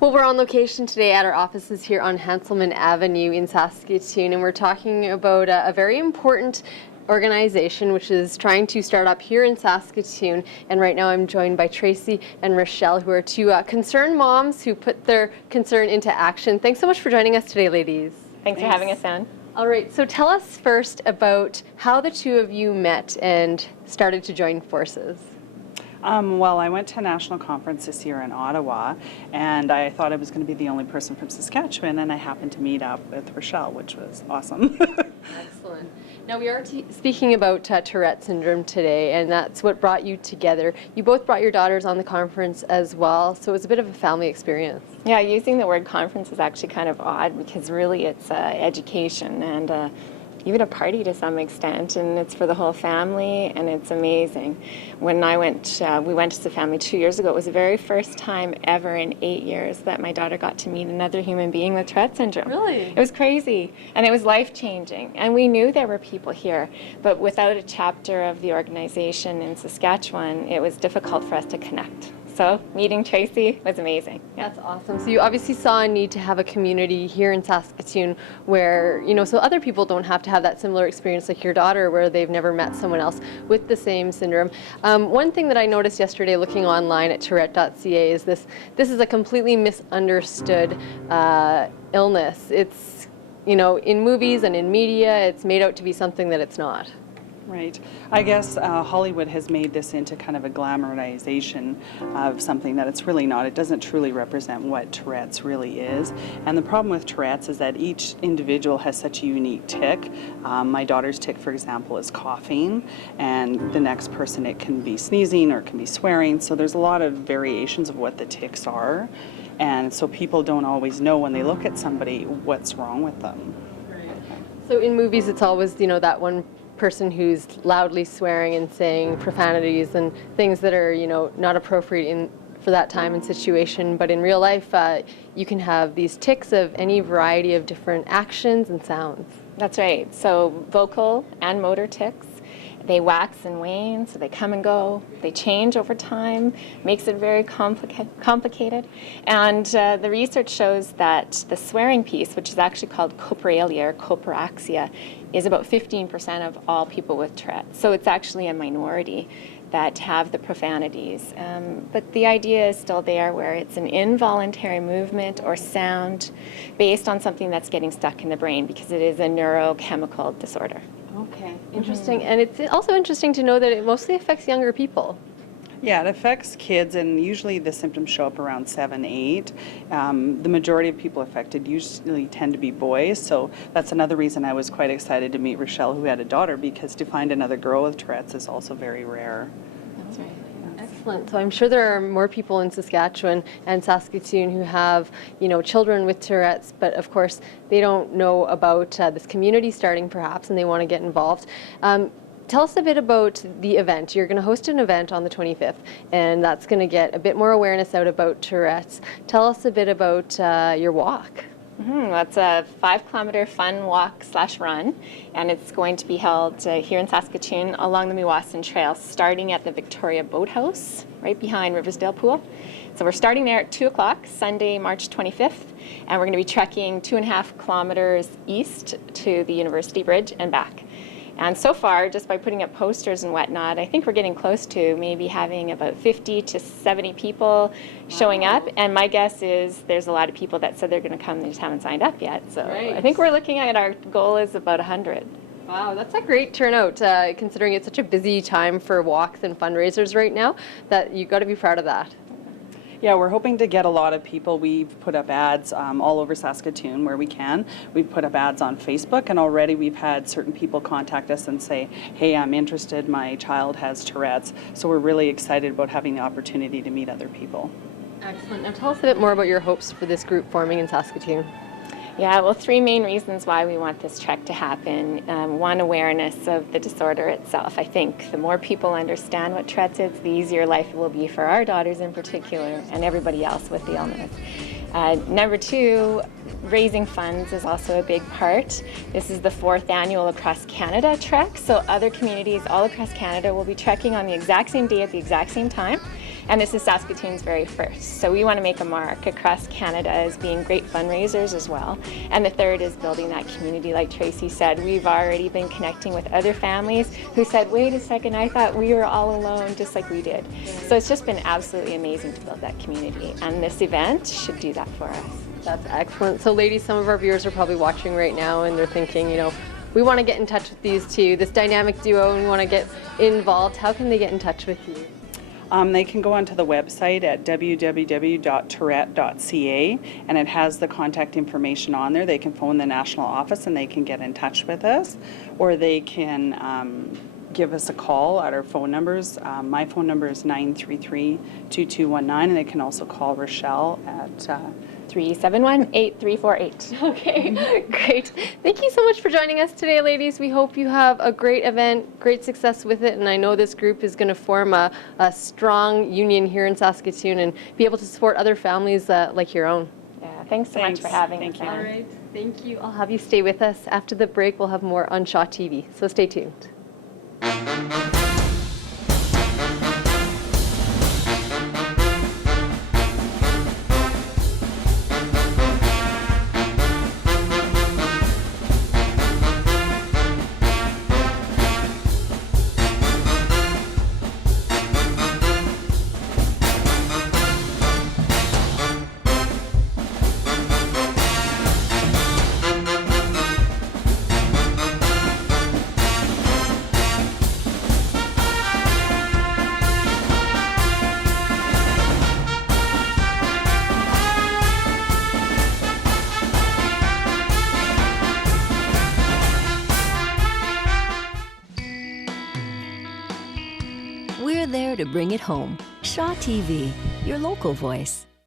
Well, we're on location today at our offices here on Hanselman Avenue in Saskatoon, and we're talking about a very important organization which is trying to start up here in Saskatoon. And right now I'm joined by Tracy and Rochelle, who are two concerned moms who put their concern into action. Thanks so much for joining us today, ladies. Thanks for having us on. All right, so tell us first about how the two of you met and started to join forces. Well, I went to a national conference this year in Ottawa, and I thought I was going to be the only person from Saskatchewan, and I happened to meet up with Rochelle, which was awesome. Excellent. Now, we are speaking about Tourette Syndrome today, and that's what brought you together. You both brought your daughters on the conference as well, so it was a bit of a family experience. Yeah, using the word conference is actually kind of odd because really it's education and even a party to some extent, and it's for the whole family, and it's amazing. When we went as a family 2 years ago, it was the very first time ever in 8 years that my daughter got to meet another human being with Tourette Syndrome. Really? It was crazy, and it was life-changing. And we knew there were people here, but without a chapter of the organization in Saskatchewan, it was difficult for us to connect. So meeting Tracy was amazing. Yeah. That's awesome. So you obviously saw a need to have a community here in Saskatoon where, so other people don't have to have that similar experience like your daughter where they've never met someone else with the same syndrome. One thing that I noticed yesterday looking online at Tourette.ca is this is a completely misunderstood illness. It's, in movies and in media, it's made out to be something that it's not. Right. I guess Hollywood has made this into kind of a glamorization of something that it's really not. It doesn't truly represent what Tourette's really is. And the problem with Tourette's is that each individual has such a unique tic. My daughter's tic, for example, is coughing, and the next person it can be sneezing or it can be swearing. So there's a lot of variations of what the tics are. And so people don't always know when they look at somebody what's wrong with them. Right. So in movies, it's always, that one person who's loudly swearing and saying profanities and things that are, not appropriate for that time and situation. But in real life, you can have these tics of any variety of different actions and sounds. That's right. So vocal and motor tics. They wax and wane, so they come and go. They change over time, makes it very complicated. And the research shows that the swearing piece, which is actually called copralia or copraxia, is about 15% of all people with Tourette. So it's actually a minority that have the profanities. But the idea is still there where it's an involuntary movement or sound based on something that's getting stuck in the brain because it is a neurochemical disorder. Okay, interesting. And it's also interesting to know that it mostly affects younger people. Yeah, it affects kids, and usually the symptoms show up around 7, 8. The majority of people affected usually tend to be boys, so that's another reason I was quite excited to meet Rochelle, who had a daughter, because to find another girl with Tourette's is also very rare. That's right. Excellent. So I'm sure there are more people in Saskatchewan and Saskatoon who have, children with Tourette's, but of course they don't know about this community starting perhaps, and they want to get involved. Tell us a bit about the event. You're going to host an event on the 25th, and that's going to get a bit more awareness out about Tourette's. Tell us a bit about your walk. That's a 5-kilometer fun walk/run, and it's going to be held here in Saskatoon along the Meewasin Trail, starting at the Victoria Boathouse, right behind Riversdale Pool. So we're starting there at 2 o'clock, Sunday, March 25th, and we're going to be trekking 2.5 kilometers east to the University Bridge and back. And so far, just by putting up posters and whatnot, I think we're getting close to maybe having about 50 to 70 people showing up. And my guess is there's a lot of people that said they're going to come, they just haven't signed up yet. So Right. I think we're looking at our goal is about 100. Wow, that's a great turnout, considering it's such a busy time for walks and fundraisers right now, that you've got to be proud of that. Yeah, we're hoping to get a lot of people. We've put up ads all over Saskatoon where we can. We've put up ads on Facebook, and already we've had certain people contact us and say, hey, I'm interested, my child has Tourette's. So we're really excited about having the opportunity to meet other people. Excellent. Now tell us a bit more about your hopes for this group forming in Saskatoon. Yeah, well, 3 main reasons why we want this trek to happen. One, awareness of the disorder itself. I think the more people understand what Tourette's is, the easier life will be for our daughters in particular and everybody else with the illness. Number 2, raising funds is also a big part. This is the 4th annual Across Canada trek, so other communities all across Canada will be trekking on the exact same day at the exact same time. And this is Saskatoon's very first. So we want to make a mark across Canada as being great fundraisers as well. And the third is building that community. Like Tracy said, we've already been connecting with other families who said, wait a second, I thought we were all alone, just like we did. So it's just been absolutely amazing to build that community. And this event should do that for us. That's excellent. So ladies, some of our viewers are probably watching right now and they're thinking, we want to get in touch with these two, this dynamic duo, and we want to get involved. How can they get in touch with you? They can go onto the website at www.tourette.ca, and it has the contact information on there. They can phone the national office and they can get in touch with us, or they can give us a call at our phone numbers. My phone number is 933-2219, and they can also call Rochelle at 371-8348. Okay, great. Thank you so much for joining us today, ladies. We hope you have a great event, great success with it, and I know this group is going to form a strong union here in Saskatoon and be able to support other families like your own. Yeah, thanks so much for having us. Thank you. All right, thank you. I'll have you stay with us. After the break, we'll have more on Shaw TV, so stay tuned. We're there to bring it home. Shaw TV, your local voice.